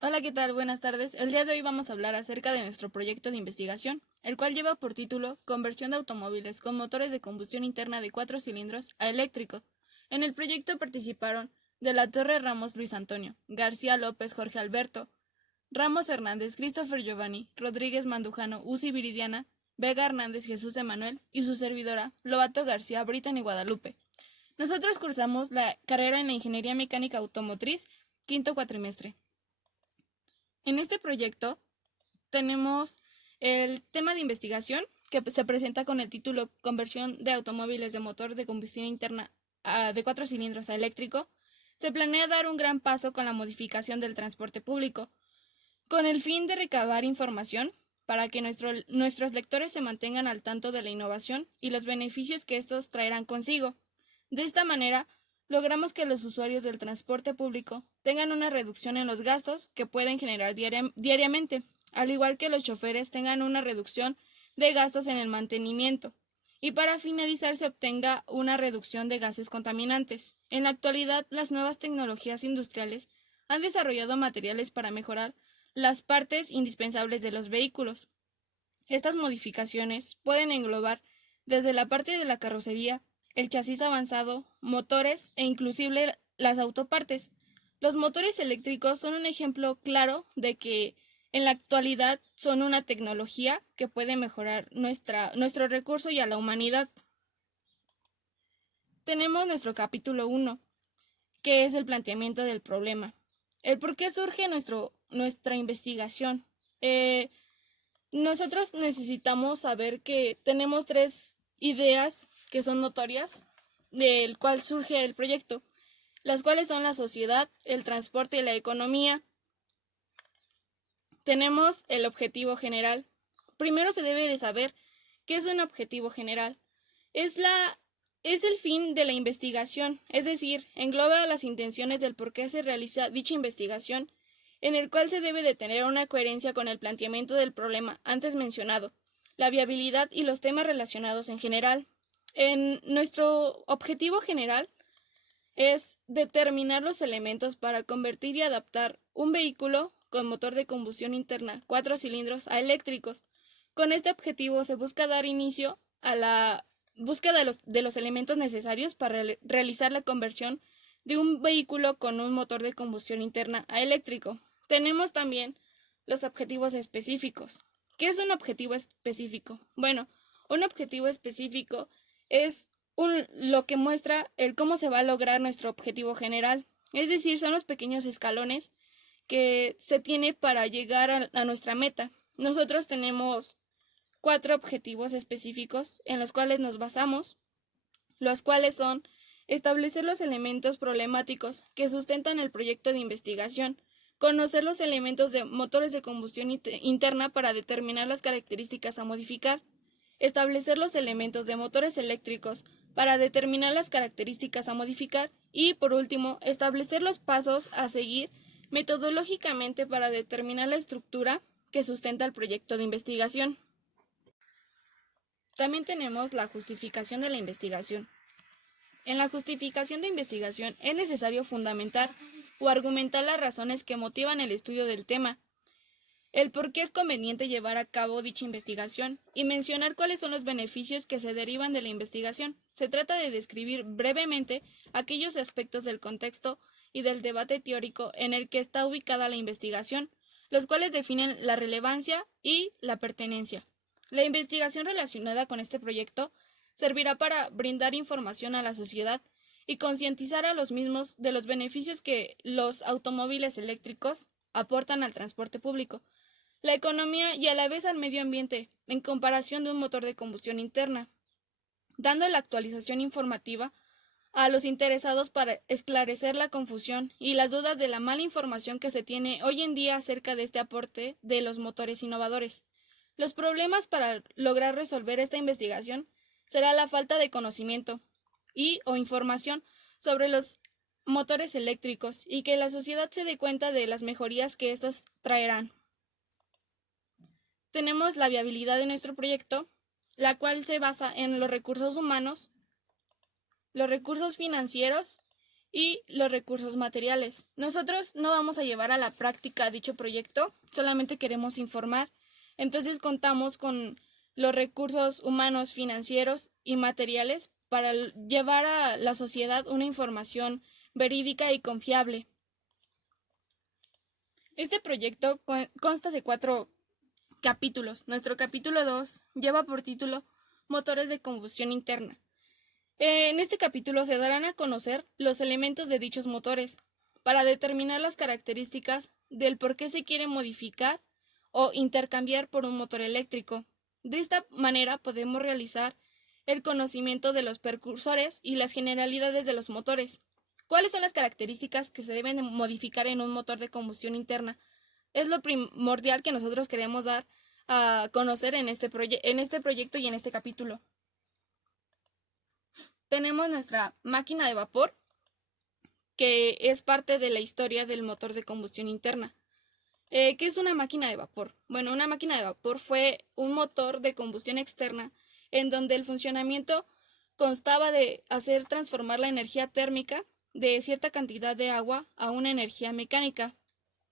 Hola, ¿qué tal? Buenas tardes. El día de hoy vamos a hablar acerca de nuestro proyecto de investigación, el cual lleva por título Conversión de automóviles con motores de combustión interna de 4 cilindros a eléctrico. En el proyecto participaron de la Torre Ramos Luis Antonio, García López Jorge Alberto, Ramos Hernández Christopher Giovanni, Rodríguez Mandujano Uzi Viridiana, Vega Hernández Jesús Emanuel y su servidora Lobato García Brittany Guadalupe. Nosotros cursamos la carrera en la Ingeniería Mecánica Automotriz, quinto cuatrimestre. En este proyecto tenemos el tema de investigación que se presenta con el título Conversión de automóviles de motor de combustión interna de 4 cilindros a eléctrico. Se planea dar un gran paso con la modificación del transporte público, con el fin de recabar información para que nuestros lectores se mantengan al tanto de la innovación y los beneficios que estos traerán consigo. De esta manera, logramos que los usuarios del transporte público tengan una reducción en los gastos que pueden generar diariamente, al igual que los choferes tengan una reducción de gastos en el mantenimiento, y para finalizar se obtenga una reducción de gases contaminantes. En la actualidad, las nuevas tecnologías industriales han desarrollado materiales para mejorar las partes indispensables de los vehículos. Estas modificaciones pueden englobar desde la parte de la carrocería, el chasis avanzado, motores e inclusive las autopartes. Los motores eléctricos son un ejemplo claro de que en la actualidad son una tecnología que puede mejorar nuestro recurso y a la humanidad. Tenemos nuestro capítulo 1, que es el planteamiento del problema. El por qué surge nuestra investigación. Eh, Nosotros necesitamos saber que tenemos tres ideas que son notorias del cual surge el proyecto, las cuales son la sociedad, el transporte y la economía. Tenemos el objetivo general. Primero se debe de saber qué es un objetivo general. Es el fin de la investigación, es decir, engloba las intenciones del por qué se realiza dicha investigación, en el cual se debe de tener una coherencia con el planteamiento del problema antes mencionado, la viabilidad y los temas relacionados en general. En nuestro objetivo general es determinar los elementos para convertir y adaptar un vehículo con motor de combustión interna 4 cilindros a eléctricos. Con este objetivo se busca dar inicio a la búsqueda de los elementos necesarios para realizar la conversión de un vehículo con un motor de combustión interna a eléctrico. Tenemos también los objetivos específicos. ¿Qué es un objetivo específico? Bueno, un objetivo específico es lo que muestra el cómo se va a lograr nuestro objetivo general. Es decir, son los pequeños escalones que se tiene para llegar a nuestra meta. Nosotros tenemos 4 objetivos específicos en los cuales nos basamos, los cuales son establecer los elementos problemáticos que sustentan el proyecto de investigación, conocer los elementos de motores de combustión interna para determinar las características a modificar, establecer los elementos de motores eléctricos para determinar las características a modificar y, por último, establecer los pasos a seguir metodológicamente para determinar la estructura que sustenta el proyecto de investigación. También tenemos la justificación de la investigación. En la justificación de investigación es necesario fundamentar o argumentar las razones que motivan el estudio del tema, el por qué es conveniente llevar a cabo dicha investigación y mencionar cuáles son los beneficios que se derivan de la investigación. Se trata de describir brevemente aquellos aspectos del contexto y del debate teórico en el que está ubicada la investigación, los cuales definen la relevancia y la pertenencia. La investigación relacionada con este proyecto servirá para brindar información a la sociedad y concientizar a los mismos de los beneficios que los automóviles eléctricos aportan al transporte público, la economía y a la vez al medio ambiente, en comparación de un motor de combustión interna, dando la actualización informativa a los interesados para esclarecer la confusión y las dudas de la mala información que se tiene hoy en día acerca de este aporte de los motores innovadores. Los problemas para lograr resolver esta investigación será la falta de conocimiento y o información sobre los motores eléctricos y que la sociedad se dé cuenta de las mejorías que estos traerán. Tenemos la viabilidad de nuestro proyecto, la cual se basa en los recursos humanos, los recursos financieros y los recursos materiales. Nosotros no vamos a llevar a la práctica dicho proyecto, solamente queremos informar. Entonces contamos con los recursos humanos, financieros y materiales para llevar a la sociedad una información verídica y confiable. Este proyecto consta de 4 capítulos. Nuestro capítulo 2 lleva por título Motores de combustión interna. En este capítulo se darán a conocer los elementos de dichos motores para determinar las características del por qué se quiere modificar o intercambiar por un motor eléctrico. De esta manera podemos realizar el conocimiento de los precursores y las generalidades de los motores. ¿Cuáles son las características que se deben modificar en un motor de combustión interna? Es lo primordial que nosotros queremos dar a conocer en este proyecto y en este capítulo. Tenemos nuestra máquina de vapor, que es parte de la historia del motor de combustión interna. ¿Qué es una máquina de vapor? Bueno, una máquina de vapor fue un motor de combustión externa en donde el funcionamiento constaba de hacer transformar la energía térmica de cierta cantidad de agua a una energía mecánica.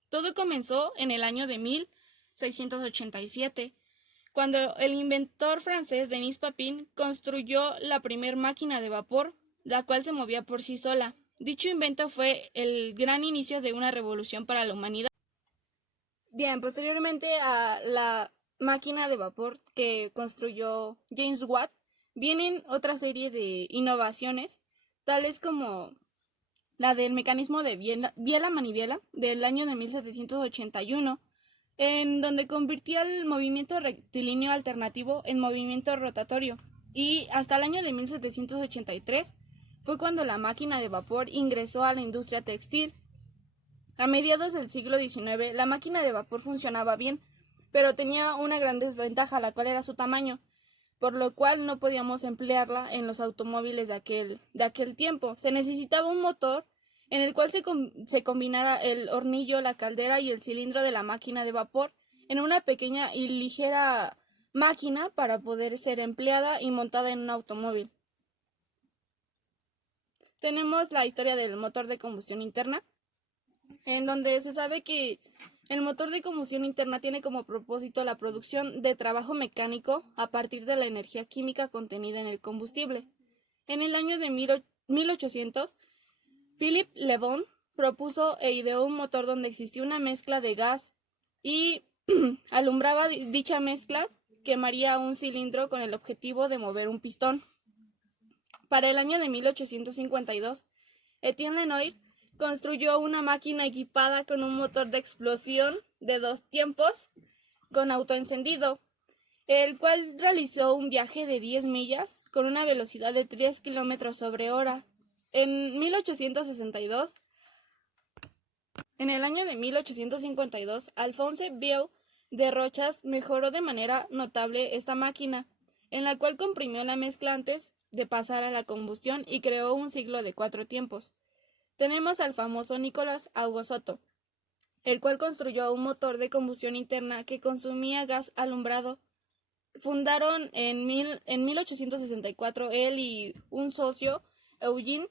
Todo comenzó en el año de 1687, cuando el inventor francés Denis Papin construyó la primera máquina de vapor, la cual se movía por sí sola. Dicho invento fue el gran inicio de una revolución para la humanidad. Bien, posteriormente a la máquina de vapor que construyó James Watt, vienen otra serie de innovaciones, tales como la del mecanismo de biela-manivela del año de 1781, en donde convirtió el movimiento rectilíneo alternativo en movimiento rotatorio, y hasta el año de 1783 fue cuando la máquina de vapor ingresó a la industria textil. A mediados del siglo XIX, la máquina de vapor funcionaba bien, pero tenía una gran desventaja, la cual era su tamaño, por lo cual no podíamos emplearla en los automóviles de aquel tiempo. Se necesitaba un motor en el cual se combinara el hornillo, la caldera y el cilindro de la máquina de vapor en una pequeña y ligera máquina para poder ser empleada y montada en un automóvil. Tenemos la historia del motor de combustión interna, en donde se sabe que el motor de combustión interna tiene como propósito la producción de trabajo mecánico a partir de la energía química contenida en el combustible. En el año de 1800, Philippe Le Bon propuso e ideó un motor donde existía una mezcla de gas y alumbraba dicha mezcla quemaría un cilindro con el objetivo de mover un pistón. Para el año de 1852, Etienne Lenoir construyó una máquina equipada con un motor de explosión de 2 tiempos con autoencendido, el cual realizó un viaje de 10 millas con una velocidad de 3 kilómetros sobre hora. En el año de 1852, Alphonse Viau de Rochas mejoró de manera notable esta máquina, en la cual comprimió la mezcla antes de pasar a la combustión y creó un ciclo de 4 tiempos. Tenemos al famoso Nicolás Augusotto, el cual construyó un motor de combustión interna que consumía gas alumbrado. Fundaron en 1864 él y un socio, Eugene,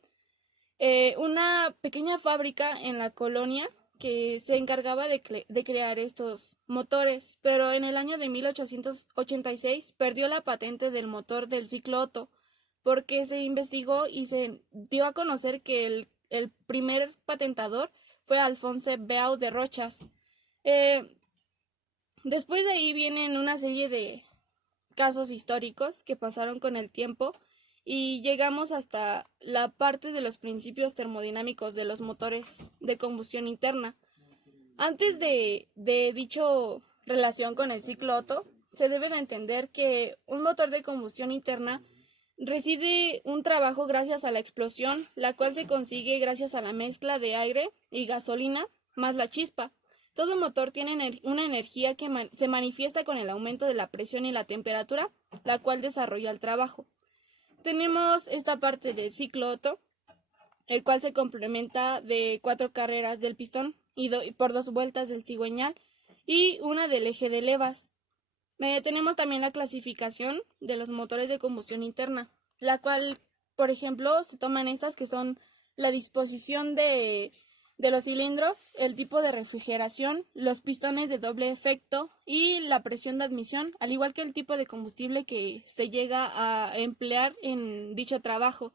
una pequeña fábrica en la colonia que se encargaba de crear estos motores, pero en el año de 1886 perdió la patente del motor del ciclo Otto, porque se investigó y se dio a conocer que el primer patentador fue Alphonse Viau de Rochas. Después de ahí vienen una serie de casos históricos que pasaron con el tiempo y llegamos hasta la parte de los principios termodinámicos de los motores de combustión interna. Antes de dicho relación con el ciclo Otto, se debe de entender que un motor de combustión interna recibe un trabajo gracias a la explosión, la cual se consigue gracias a la mezcla de aire y gasolina más la chispa. Todo motor tiene una energía que se manifiesta con el aumento de la presión y la temperatura, la cual desarrolla el trabajo. Tenemos esta parte del ciclo Otto, el cual se complementa de 4 carreras del pistón y por 2 vueltas del cigüeñal y una del eje de levas. Tenemos también la clasificación de los motores de combustión interna, la cual, por ejemplo, se toman estas que son la disposición de los cilindros, el tipo de refrigeración, los pistones de doble efecto y la presión de admisión, al igual que el tipo de combustible que se llega a emplear en dicho trabajo.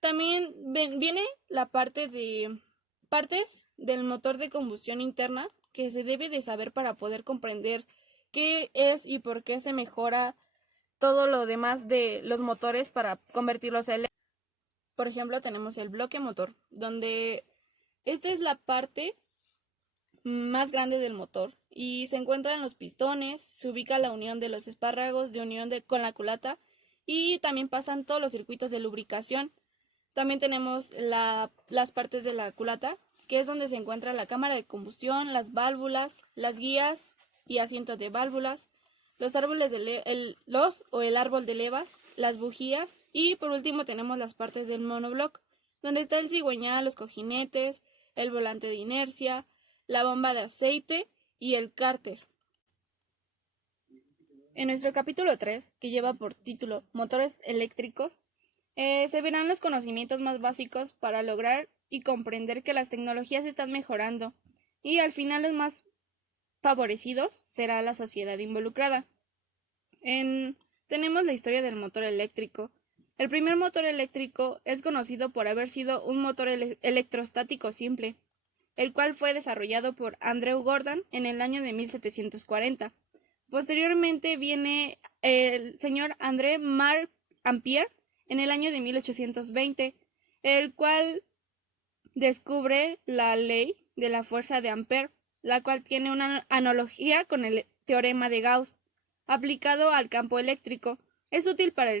También viene la parte de partes del motor de combustión interna que se debe de saber para poder comprender qué es y por qué se mejora todo lo demás de los motores para convertirlos a eléctricos. Por ejemplo, tenemos el bloque motor, donde esta es la parte más grande del motor y se encuentran los pistones, se ubica la unión de los espárragos de unión con la culata y también pasan todos los circuitos de lubricación. También tenemos las partes de la culata, que es donde se encuentra la cámara de combustión, las válvulas, las guías y asientos de válvulas, los árboles el árbol de levas, las bujías y por último tenemos las partes del monobloc, donde está el cigüeñal, los cojinetes, el volante de inercia, la bomba de aceite y el cárter. En nuestro capítulo 3, que lleva por título Motores eléctricos, se verán los conocimientos más básicos para lograr y comprender que las tecnologías están mejorando y al final los más favorecidos será la sociedad involucrada. Tenemos la historia del motor eléctrico. El primer motor eléctrico es conocido por haber sido un motor electrostático simple, el cual fue desarrollado por Andrew Gordon en el año de 1740. Posteriormente viene el señor André Marc Ampère en el año de 1820, el cual descubre la ley de la fuerza de Ampère, la cual tiene una analogía con el teorema de Gauss, aplicado al campo eléctrico. Es útil para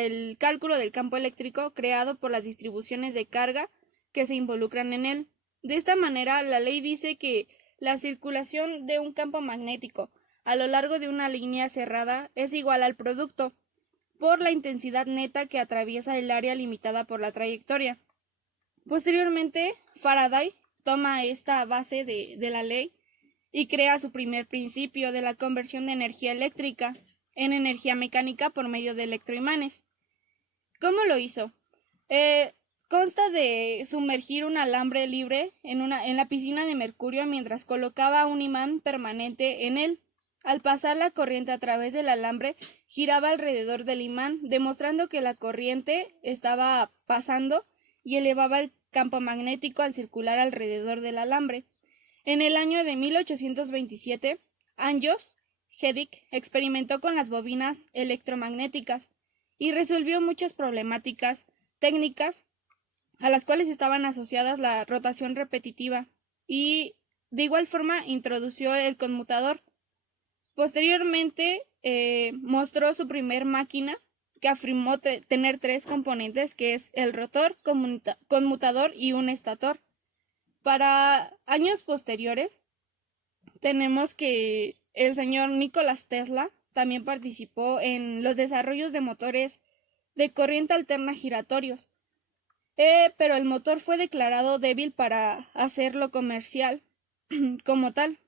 el cálculo del campo eléctrico creado por las distribuciones de carga que se involucran en él. De esta manera, la ley dice que la circulación de un campo magnético a lo largo de una línea cerrada es igual al producto por la intensidad neta que atraviesa el área limitada por la trayectoria. Posteriormente, Faraday toma esta base de la ley y crea su primer principio de la conversión de energía eléctrica en energía mecánica por medio de electroimanes. ¿Cómo lo hizo? Consta de sumergir un alambre libre en la piscina de mercurio mientras colocaba un imán permanente en él. Al pasar la corriente a través del alambre, giraba alrededor del imán, demostrando que la corriente estaba pasando y elevaba el campo magnético al circular alrededor del alambre. En el año de 1827, Amos Heddick experimentó con las bobinas electromagnéticas y resolvió muchas problemáticas técnicas a las cuales estaban asociadas la rotación repetitiva y de igual forma introdució el conmutador. Posteriormente mostró su primer máquina que afirmó tener tres componentes, que es el rotor, conmutador y un estator. Para años posteriores tenemos que el señor Nikola Tesla también participó en los desarrollos de motores de corriente alterna giratorios, pero el motor fue declarado débil para hacerlo comercial como tal.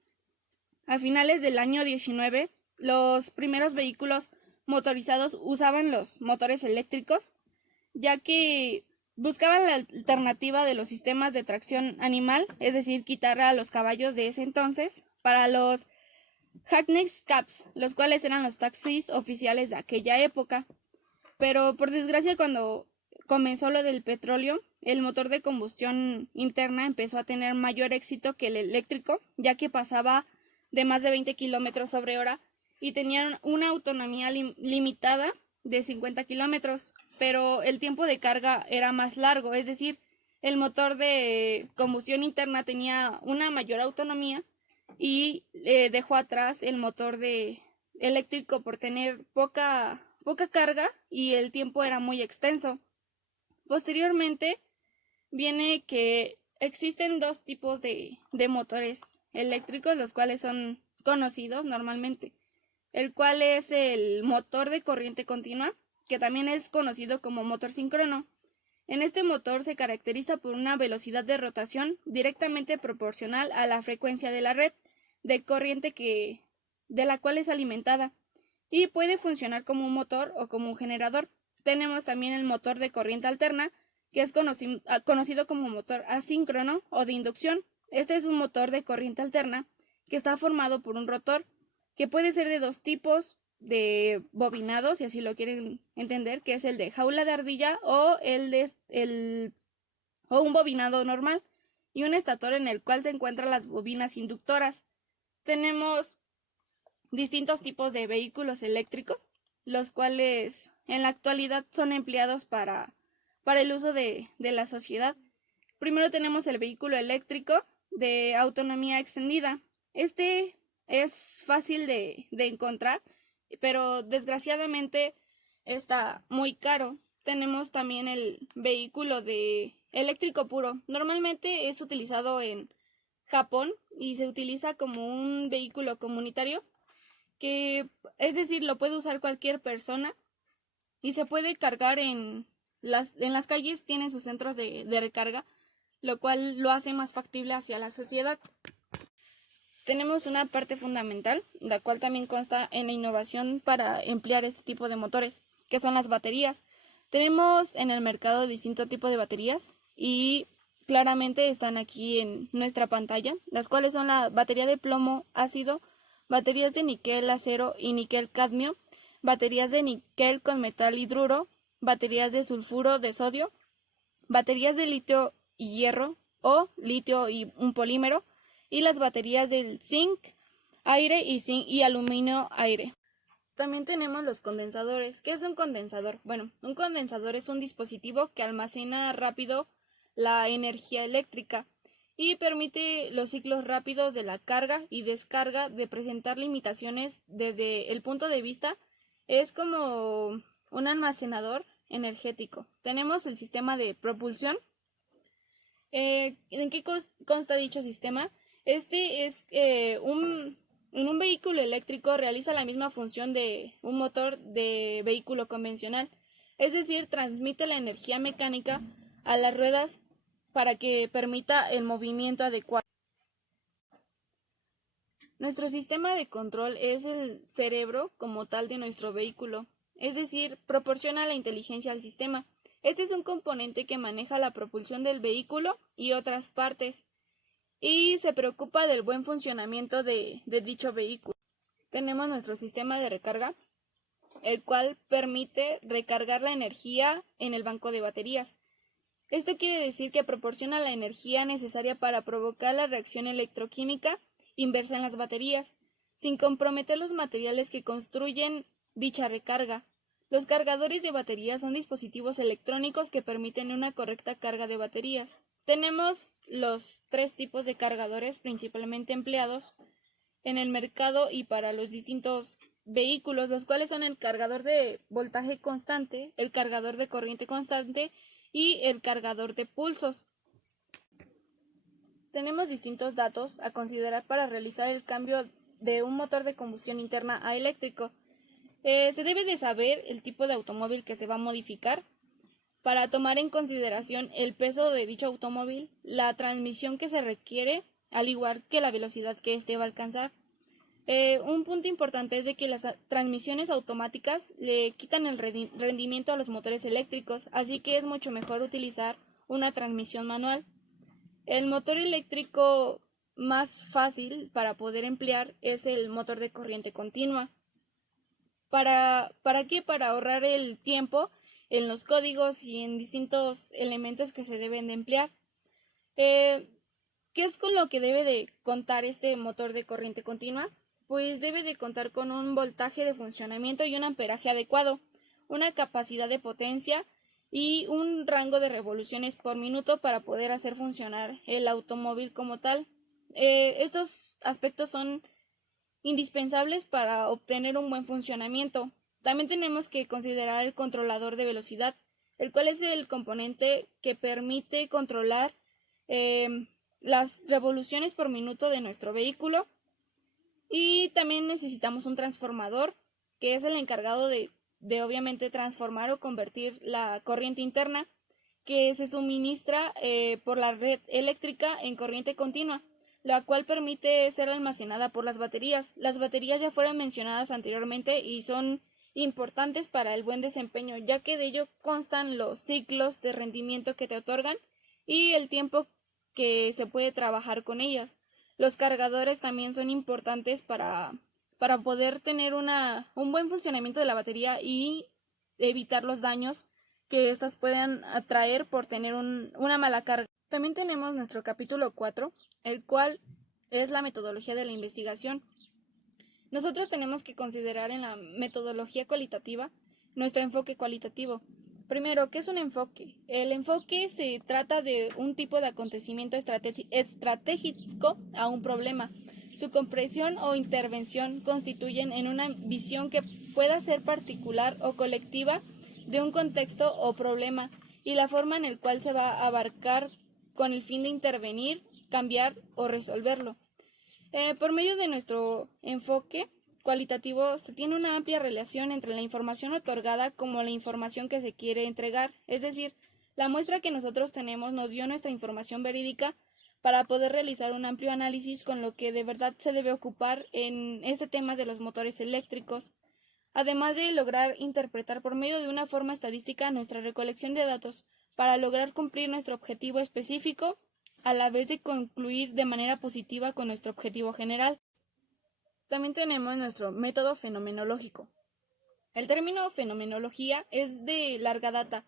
A finales del año 19, los primeros vehículos motorizados usaban los motores eléctricos, ya que buscaban la alternativa de los sistemas de tracción animal, es decir, quitar a los caballos de ese entonces, para los hackney cabs, los cuales eran los taxis oficiales de aquella época. Pero por desgracia, cuando comenzó lo del petróleo, el motor de combustión interna empezó a tener mayor éxito que el eléctrico, ya que pasaba de más de 20 kilómetros sobre hora y tenían una autonomía limitada de 50 kilómetros, pero el tiempo de carga era más largo, es decir, el motor de combustión interna tenía una mayor autonomía y dejó atrás el motor de eléctrico por tener poca carga y el tiempo era muy extenso. Posteriormente viene que existen dos tipos de motores eléctricos, los cuales son conocidos normalmente, el cual es el motor de corriente continua, que también es conocido como motor síncrono. En este motor se caracteriza por una velocidad de rotación directamente proporcional a la frecuencia de la red de corriente de la cual es alimentada, y puede funcionar como un motor o como un generador. Tenemos también el motor de corriente alterna, que es conocido como motor asíncrono o de inducción. Este es un motor de corriente alterna que está formado por un rotor, que puede ser de dos tipos de bobinados, si así lo quieren entender, que es el de jaula de ardilla o o un bobinado normal, y un estator en el cual se encuentran las bobinas inductoras. Tenemos distintos tipos de vehículos eléctricos, los cuales en la actualidad son empleados para el uso de la sociedad. Primero tenemos el vehículo eléctrico de autonomía extendida. Este es fácil de encontrar, pero desgraciadamente está muy caro. Tenemos también el vehículo de eléctrico puro. Normalmente es utilizado en Japón y se utiliza como un vehículo comunitario, que es decir, lo puede usar cualquier persona y se puede cargar en las calles, tiene sus centros de recarga, lo cual lo hace más factible hacia la sociedad. Tenemos una parte fundamental, la cual también consta en la innovación para emplear este tipo de motores, que son las baterías. Tenemos en el mercado distintos tipos de baterías y claramente están aquí en nuestra pantalla, las cuales son la batería de plomo ácido, baterías de níquel, acero y níquel cadmio, baterías de níquel con metal hidruro, baterías de sulfuro de sodio, baterías de litio y hierro o litio y un polímero, y las baterías del zinc, aire y aluminio aire. También tenemos los condensadores. ¿Qué es un condensador? Bueno, un condensador es un dispositivo que almacena rápido la energía eléctrica y permite los ciclos rápidos de la carga y descarga, de presentar limitaciones desde el punto de vista. Es como un almacenador energético. Tenemos el sistema de propulsión. ¿En qué consta dicho sistema? Este es en un vehículo eléctrico realiza la misma función de un motor de vehículo convencional, es decir, transmite la energía mecánica a las ruedas para que permita el movimiento adecuado. Nuestro sistema de control es el cerebro como tal de nuestro vehículo, es decir, proporciona la inteligencia al sistema. Este es un componente que maneja la propulsión del vehículo y otras partes, y se preocupa del buen funcionamiento de dicho vehículo. Tenemos nuestro sistema de recarga, el cual permite recargar la energía en el banco de baterías. Esto quiere decir que proporciona la energía necesaria para provocar la reacción electroquímica inversa en las baterías, sin comprometer los materiales que construyen dicha recarga. Los cargadores de baterías son dispositivos electrónicos que permiten una correcta carga de baterías. Tenemos los tres tipos de cargadores principalmente empleados en el mercado y para los distintos vehículos, los cuales son el cargador de voltaje constante, el cargador de corriente constante y el cargador de pulsos. Tenemos distintos datos a considerar para realizar el cambio de un motor de combustión interna a eléctrico. Se debe de saber el tipo de automóvil que se va a modificar, para tomar en consideración el peso de dicho automóvil, la transmisión que se requiere, al igual que la velocidad que éste va a alcanzar. Un punto importante es de que las transmisiones automáticas le quitan el rendimiento a los motores eléctricos, así que es mucho mejor utilizar una transmisión manual. El motor eléctrico más fácil para poder emplear es el motor de corriente continua. ¿Para qué? Para ahorrar el tiempo en los códigos y en distintos elementos que se deben de emplear. ¿Qué es con lo que debe de contar este motor de corriente continua? Pues debe de contar con un voltaje de funcionamiento y un amperaje adecuado, una capacidad de potencia y un rango de revoluciones por minuto para poder hacer funcionar el automóvil como tal. Estos aspectos son indispensables para obtener un buen funcionamiento. También tenemos que considerar el controlador de velocidad, el cual es el componente que permite controlar las revoluciones por minuto de nuestro vehículo. Y también necesitamos un transformador, que es el encargado de obviamente transformar o convertir la corriente interna que se suministra por la red eléctrica en corriente continua, la cual permite ser almacenada por las baterías. Las baterías ya fueron mencionadas anteriormente y son importantes para el buen desempeño, ya que de ello constan los ciclos de rendimiento que te otorgan y el tiempo que se puede trabajar con ellas. Los cargadores también son importantes para poder tener un buen funcionamiento de la batería y evitar los daños que éstas puedan atraer por tener una mala carga. También tenemos nuestro capítulo 4, el cual es la metodología de la investigación. Nosotros tenemos que considerar en la metodología cualitativa nuestro enfoque cualitativo. Primero, ¿qué es un enfoque? El enfoque se trata de un tipo de acontecimiento estratégico a un problema. Su comprensión o intervención constituyen en una visión que pueda ser particular o colectiva de un contexto o problema y la forma en la cual se va a abarcar con el fin de intervenir, cambiar o resolverlo. Por medio de nuestro enfoque cualitativo se tiene una amplia relación entre la información otorgada como la información que se quiere entregar, es decir, la muestra que nosotros tenemos nos dio nuestra información verídica para poder realizar un amplio análisis con lo que de verdad se debe ocupar en este tema de los motores eléctricos, además de lograr interpretar por medio de una forma estadística nuestra recolección de datos para lograr cumplir nuestro objetivo específico a la vez de concluir de manera positiva con nuestro objetivo general. También tenemos nuestro método fenomenológico. El término fenomenología es de larga data.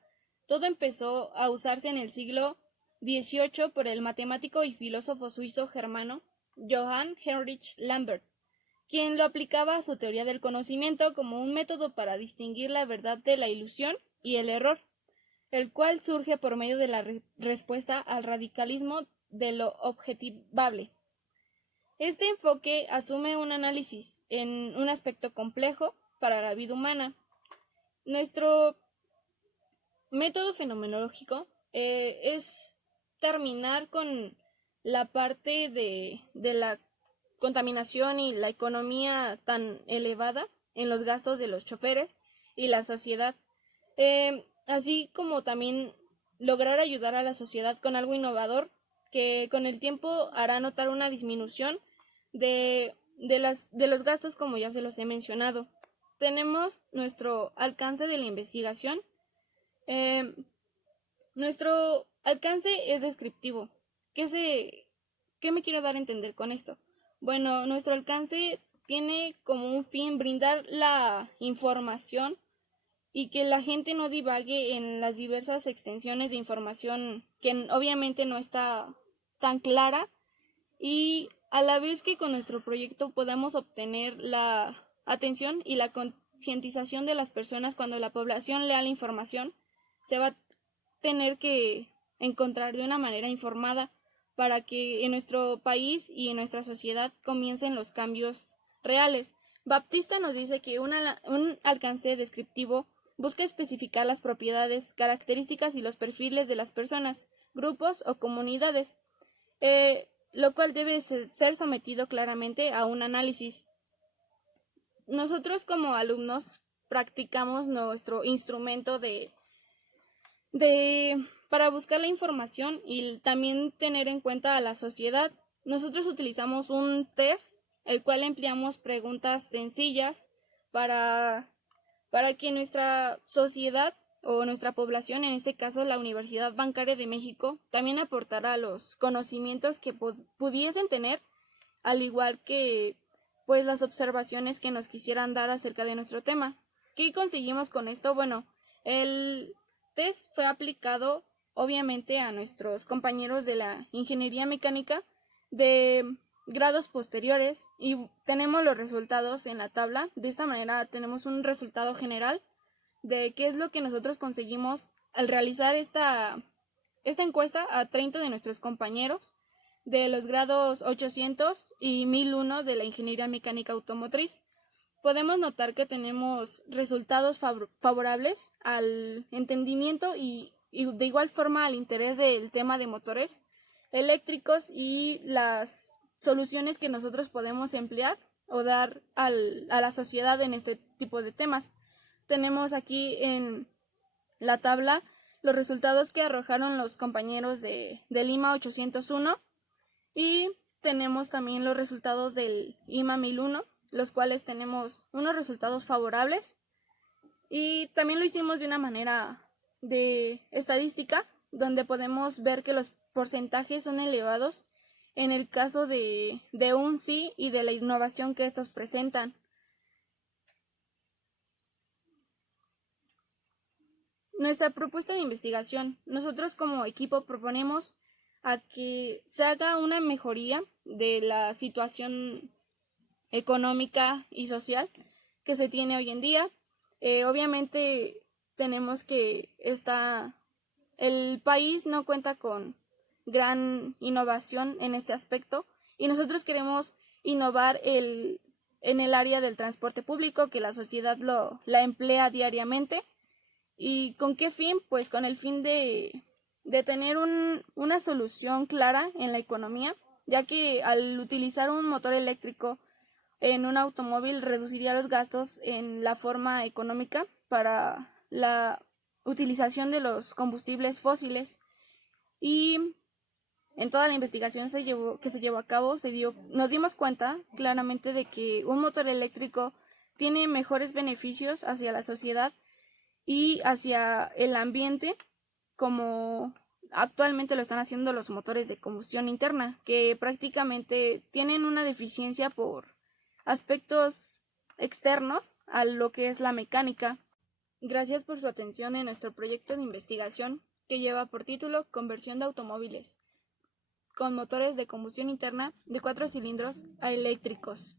Todo empezó a usarse en el siglo XVIII por el matemático y filósofo suizo germano Johann Heinrich Lambert, quien lo aplicaba a su teoría del conocimiento como un método para distinguir la verdad de la ilusión y el error, el cual surge por medio de la respuesta al radicalismo de lo objetivable. Este enfoque asume un análisis en un aspecto complejo para la vida humana. Nuestro método fenomenológico es terminar con la parte de la contaminación y la economía tan elevada en los gastos de los choferes y la sociedad, así como también lograr ayudar a la sociedad con algo innovador que con el tiempo hará notar una disminución de los gastos, como ya se los he mencionado. Tenemos nuestro alcance de la investigación. Nuestro alcance es descriptivo. ¿Qué me quiero dar a entender con esto? Bueno, nuestro alcance tiene como un fin brindar la información y que la gente no divague en las diversas extensiones de información que obviamente no está tan clara, y a la vez que con nuestro proyecto podamos obtener la atención y la concientización de las personas. Cuando la población lea la información, se va a tener que encontrar de una manera informada para que en nuestro país y en nuestra sociedad comiencen los cambios reales. Baptista nos dice que un alcance descriptivo busca especificar las propiedades, características y los perfiles de las personas, grupos o comunidades, lo cual debe ser sometido claramente a un análisis. Nosotros como alumnos practicamos nuestro instrumento para buscar la información y también tener en cuenta a la sociedad. Nosotros utilizamos un test, el cual empleamos preguntas sencillas para que nuestra sociedad o nuestra población, en este caso la Universidad Bancaria de México, también aportara los conocimientos que pudiesen tener, al igual que pues las observaciones que nos quisieran dar acerca de nuestro tema. ¿Qué conseguimos con esto? Bueno, el test fue aplicado obviamente a nuestros compañeros de la ingeniería mecánica de grados posteriores y tenemos los resultados en la tabla. De esta manera tenemos un resultado general de qué es lo que nosotros conseguimos al realizar esta encuesta a 30 de nuestros compañeros de los grados 800 y 1001 de la ingeniería mecánica automotriz. Podemos notar que tenemos resultados favorables al entendimiento y de igual forma al interés del tema de motores eléctricos y las soluciones que nosotros podemos emplear o dar a la sociedad en este tipo de temas. Tenemos aquí en la tabla los resultados que arrojaron los compañeros de Lima 801 y tenemos también los resultados del IMA 1001, los cuales tenemos unos resultados favorables Y también lo hicimos de una manera de estadística, donde podemos ver que los porcentajes son elevados en el caso de un sí y de la innovación que estos presentan. Nuestra propuesta de investigación, nosotros como equipo proponemos a que se haga una mejoría de la situación económica y social que se tiene hoy en día. Obviamente tenemos que el país no cuenta con gran innovación en este aspecto y nosotros queremos innovar en el área del transporte público, que la sociedad la emplea diariamente. ¿Y con qué fin? Pues con el fin de tener una solución clara en la economía, ya que al utilizar un motor eléctrico en un automóvil reduciría los gastos en la forma económica para la utilización de los combustibles fósiles. Y en toda la investigación que se llevó a cabo, nos dimos cuenta claramente de que un motor eléctrico tiene mejores beneficios hacia la sociedad y hacia el ambiente, como actualmente lo están haciendo los motores de combustión interna, que prácticamente tienen una deficiencia por aspectos externos a lo que es la mecánica. Gracias por su atención en nuestro proyecto de investigación que lleva por título Conversión de automóviles con motores de combustión interna de 4 cilindros a eléctricos.